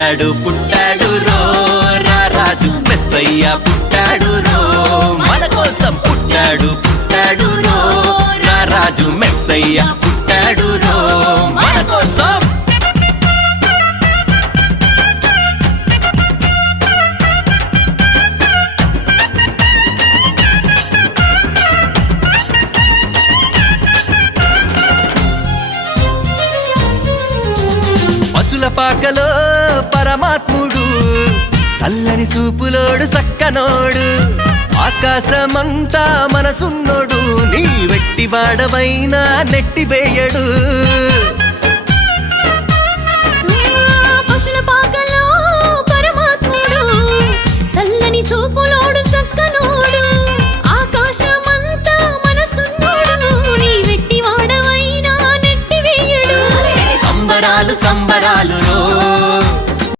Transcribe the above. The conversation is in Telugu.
పుట్టాడు రో రాజు మెస్సయ్య పుట్టాడు రో మన కోసం పుట్టాడు రో రాజు మెస్సయ్య పుట్టాడు రో మన కోసం. పశుల పాకలో పరమాత్ముడు చల్లని చూపులోడు సక్కనోడు ఆకాశమంతా మనసున్నోడు నీ వెట్టి వాడవైనా నెట్టివేయడు.